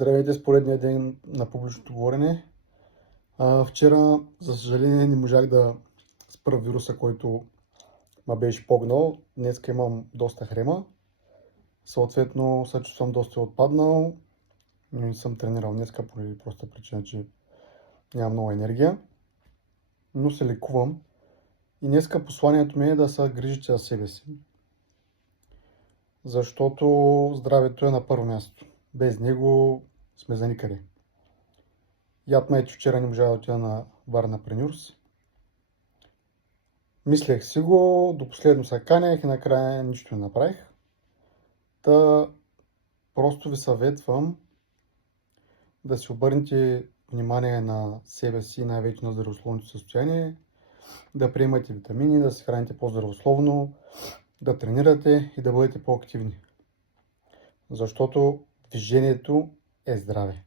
Здравейте с поредния ден на публичното говорене. Вчера, за съжаление, не можах да спра вируса, който ме беше погнал. Днес имам доста хрема. Съответно, се чувствам доста отпаднал, но не съм тренирал днеска поради проста причина, че нямам много енергия. Но се лекувам. И днеска посланието ми е да се грижите за себе си. Защото здравето е на първо място. Без него сме за никъде. Яд ме, че вчера не можа да отида на Варна при Нюрс. Мислех си го, до последно се канях и накрая нищо не направих. Та просто ви съветвам да си обърнете внимание на себе си, най-вече на здравословното състояние, да приемате витамини, да се храните по-здравословно, да тренирате и да бъдете по-активни. Защото движението е здраве.